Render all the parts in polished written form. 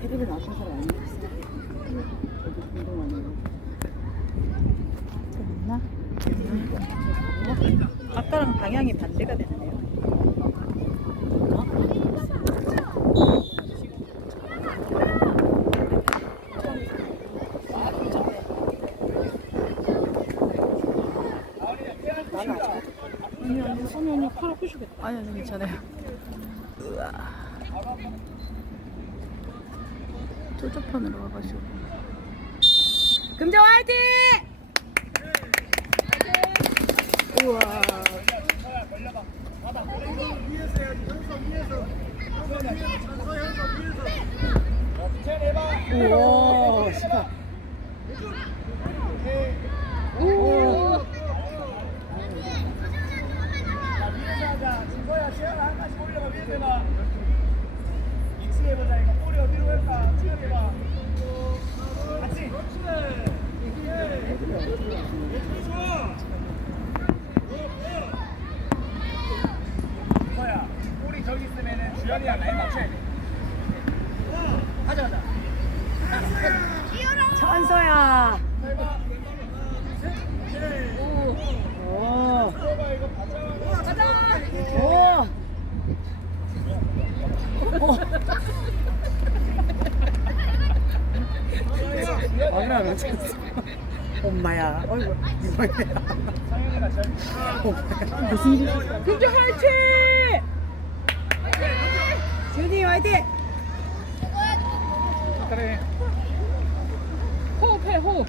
테레비 나왔던 사람 아니겠어? 저기 운동하는 됐나? 아까랑 방향이 반대가 되네요. 아니 선이 언니 팔 아프시겠다. 아니 괜찮아요. 우와. 조조판으로 와가지고. 금정 화이팅! 우와. 우와 시간. 오. 진거야 시야를 한 가지 올려봐 위에서 해봐. 익스해보자. 이거 꼬리 어디로 할까? 치열해봐. 같이. 진거야 꼬리 저기 있으면은 주연이랑 라인 맞춰야 돼. 가자. 천서야. 오. 오. 아니라 너 엄마야. 어이구 이거야. 상현이가 제일 무슨 일이 있었어? 금정 화이팅! 준이 화이팅! 그래. 호흡해 호흡.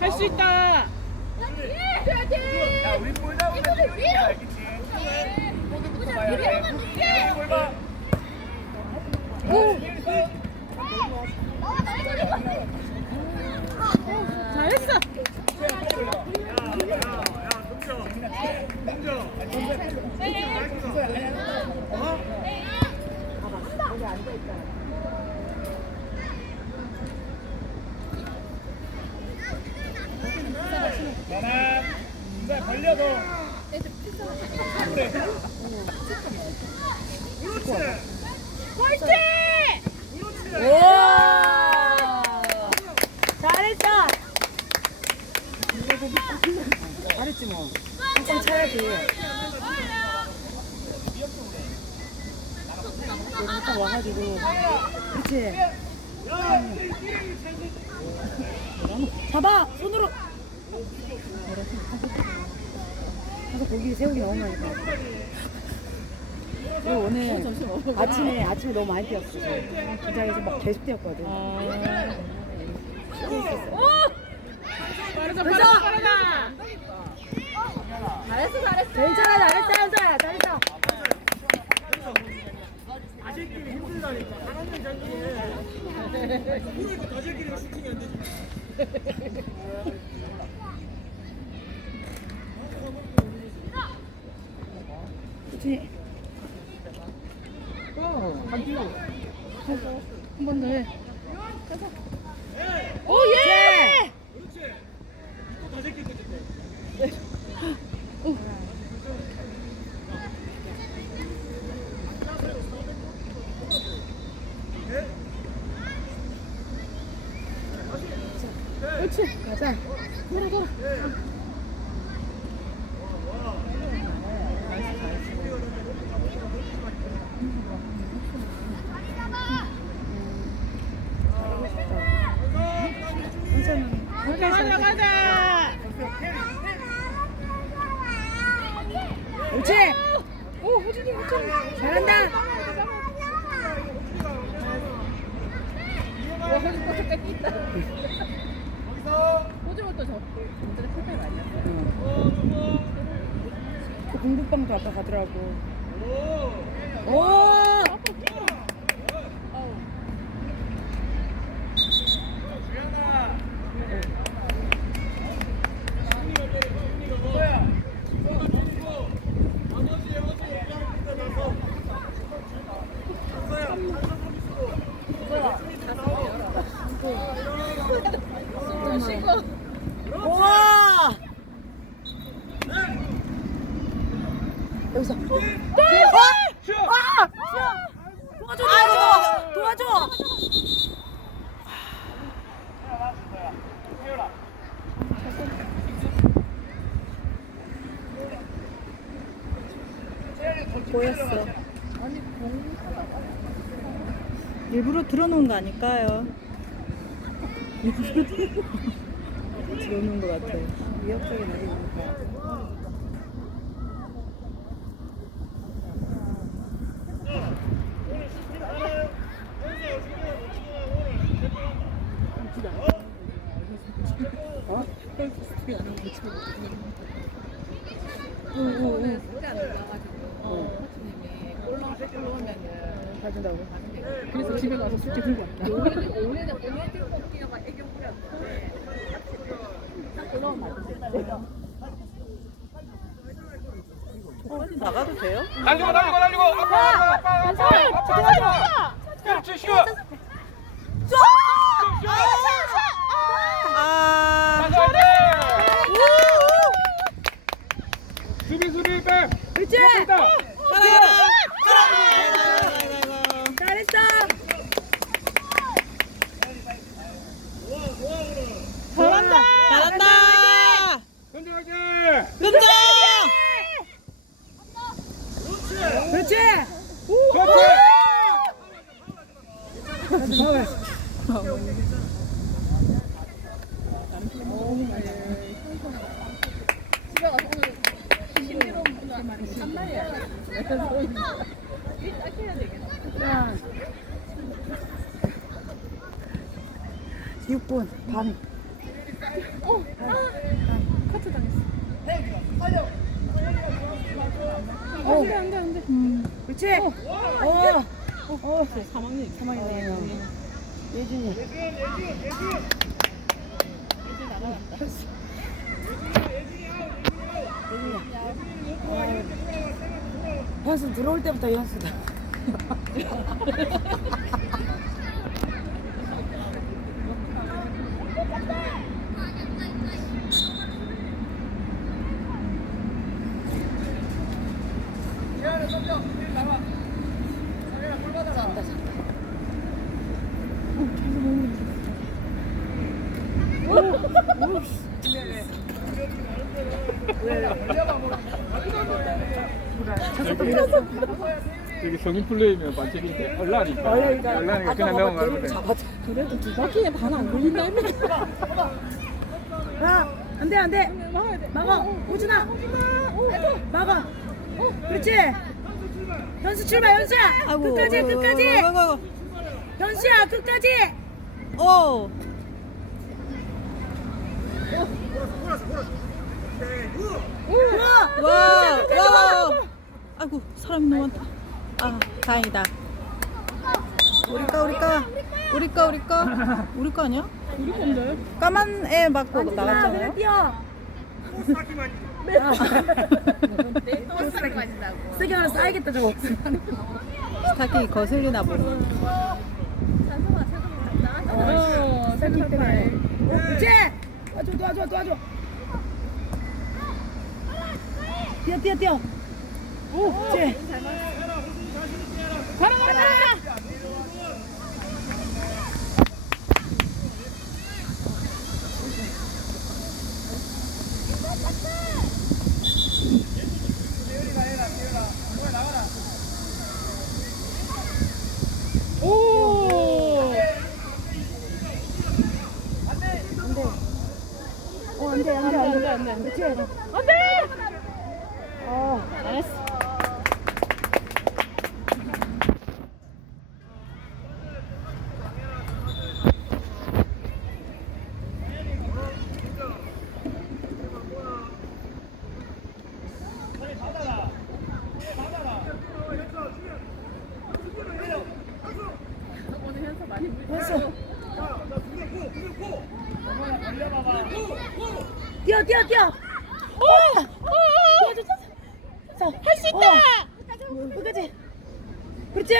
할 수 있다. 야 우리 볼 나오면 되는 알겠지? 모두 봐야 돼. 볼 봐. 잘했어. 너나 이제 벌려도 그래. 화이팅! 오! 잘했어! 잘했지 뭐. 한참 차야지. 여기부터 와가지고. 그치? 잡아! 손으로! 가서 고기 새우기 너무 많이 먹어. 오늘 아침에 너무 많이 뛰었어. 기장에서 막 계속 뛰었거든. 빠르다. 잘했어. 괜찮아, 잘했어. 자식끼리 힘들다니까. 하나는 자기네. 그러니까 자식끼리가 슈팅이 안 되지. 그치? 한 번 더 해. 오 예! 그렇지. 또 자식끼리 끝인데. 그렇지. 가자. 돌아. 가자. 그렇지. 오 호진이 잘한다. 와 호진 또 색깔 있다. 호진은 또저 전전에 풀백 아니었어? 그 공부방도 아까 가더라고. 오! 우와! 여기서. 도와줘. 도와줘. 보였어. 일부러 들어놓은 거 아닐까요? 일부러 들어놓은 거 같아요. 위협적인 날이니까. 가진다고. 그래서 집에 가서 숙제 들고 왔다. 나가도 돼요? 달리고 아빠 그렇지 슛 수비 백 그렇지. 잘했어. 잘한다. 현재 그렇지. 자, 6분 반. 커트 당했어. 안 돼. 그렇지. 사망이네. 예준이. 현수 들어올 때부터 현수다. 저기 성인 플레이면 반칙인데 얼라니까 그냥 넘어가는 거 그래도 두 바퀴에 반 안 걸린다 했는데. 야, 안 돼. 막어. 우준아. 막어. 그렇지. 현수 출발, 현수야. 끝까지. 현수야, 끝까지. 오. 와. 아이고 사람이 너무 많다. 아 다행이다. 우리 거 아니야? 우리 건데. 까만 애 맞고 나갔잖아요. 뛰어. 세게 하나 쌓이겠다 저거. 스타킹이 거슬리나 보네. 세게 때문에. 그렇지. 도와줘. 뛰어. 오, 그렇지. 가라. 안 돼. 그렇지. 안 돼. 잘했어. 됐어. 뛰어. 할 수 있다. 끝까지. 그렇지.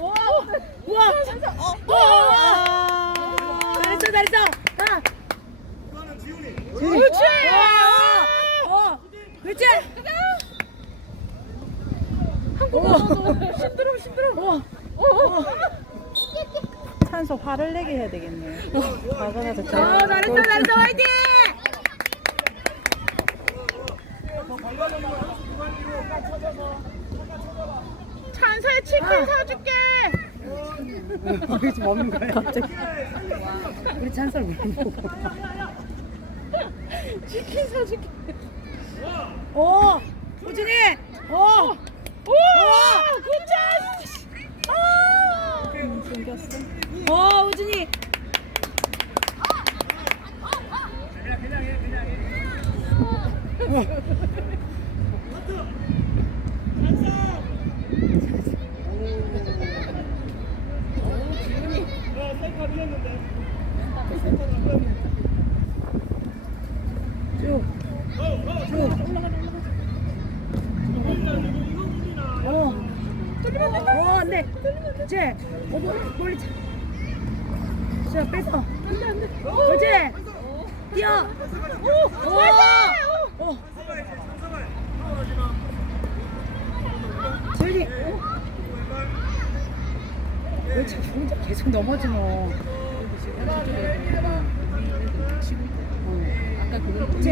우와. 잘했어. 가. 그렇지. 그렇지. 힘들어. 찬서 화를 내게 해야 되겠네. 화가 나서 잘했어 화이팅. 찬서의 치킨 사줄게. 우리 집 먹는 거야? 갑자기. 우리 찬설 왜 먹어? 치킨 사줄게. 오! 우진이! 오! 오! 굿샷! 생겼어. 오, 우진이! 쭉. 안 돼. 쟤, 멀리 차. 자, 뺐어. 안 돼. 그렇지? 뛰어. 오! 저기. 왜 자꾸 혼자 계속 넘어지노? 아까 그거 그치?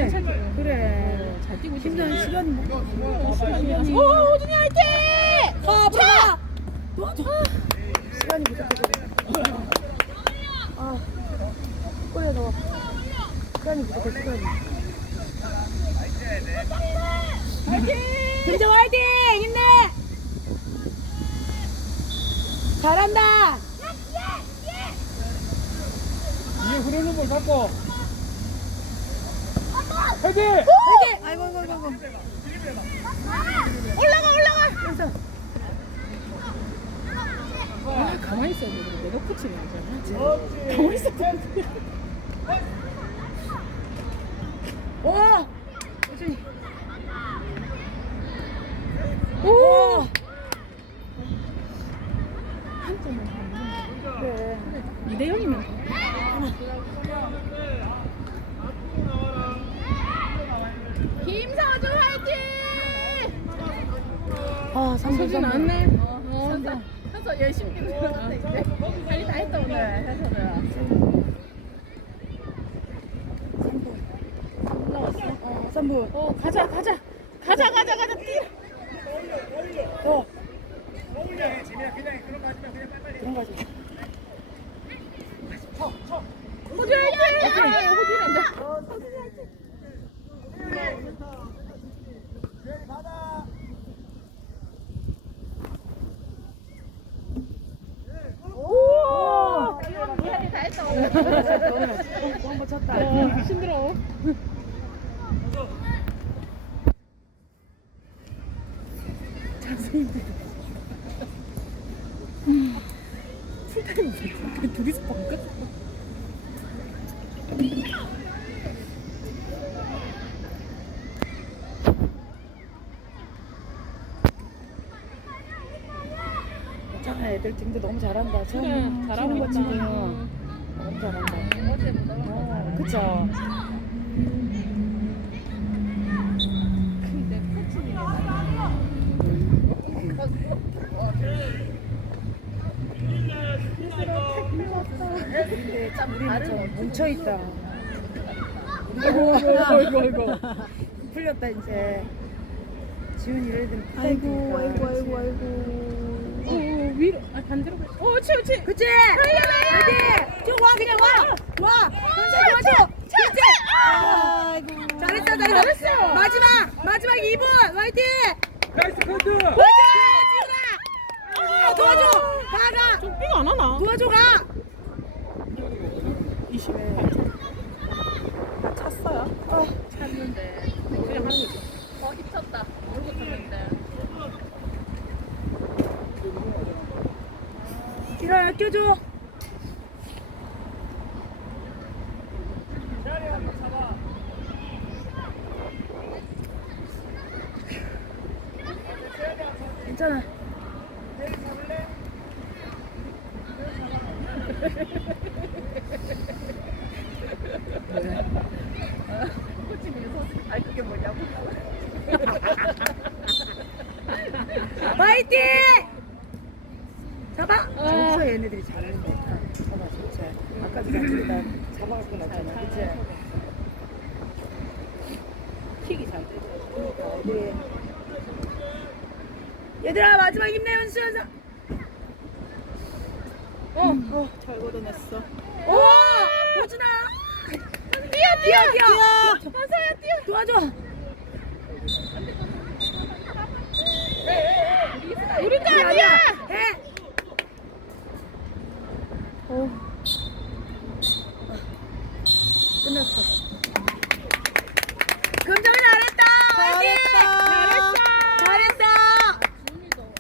그래. 잘 뛰고 힘든 시간이 뭐. 오 우준이 화이팅. 차! 도와줘. 시간이 부족해. 그래, 너. 시간이 부족해, 시간이. 김정 화이팅! 힘내! 잘한다! 이게 흐르는 볼 잡고. 헤딩! 화이팅! 아이고. 올라가. 그래서. 가만히 있어야 돼. 내놓고 치는 거잖아. 가만히 있어. 오! 우준이. 오! 한 점만 더. 그래. 2대0이면 김서준 화이팅. 서진 3분. 왔네. 현서 열심히 들어갔다 이제. 빨리 다 했다 오늘 현서는. 3분. 가자. 뛰어. 더. 그냥 그런 거 하지만 그냥 빨리. 그런 거지. 호주 화이팅. 호주는 안 돼. 오. 이한이 다 했다 오늘. 한번 쳤다. 힘들어. 풀타임 그 둘이서 바꿔? 괜찮아, 애들 팀도 너무 잘한다. 처음 잘하고 치는 거 있다. 치고는 너무 잘한다. 어제보다 그쵸? 근데 코치님이 근데 우리는 좀 뭉쳐있다. 아이고. 풀렸다 이제. 지훈이 얘들 아이고. 위로. 반대로 가. 그렇지. 그치? 화이팅! 지금 와 그냥 와! 현수 도와줘! 그치? 아이고 잘했어 마지막 2분 화이팅! 나이스 커트! 화이팅! 지훈아! 도와줘! 가! 빙 안 하나? 도와줘 가! 20회. 다 찼어요? 찼는데 그냥 하는 거지. 입쳤다. 물고 탔는데. 일어나 껴줘. 괜찮아. 코치님이 아니 그게 뭐냐고. 파이팅! 잡아! 진짜 얘네들이 잘하는데. 봐봐, 진짜. 아까 전에 다 잡아갖고 났잖아. 그치? 킥이 잘 되더라고. 그러니까, 우리. 얘들아, 마지막 힘내, 연수, 연수. 잘 걷어냈어. 오! 호준아! 뛰어! 현서야 뛰어. 도와줘! 우리 거 아니야.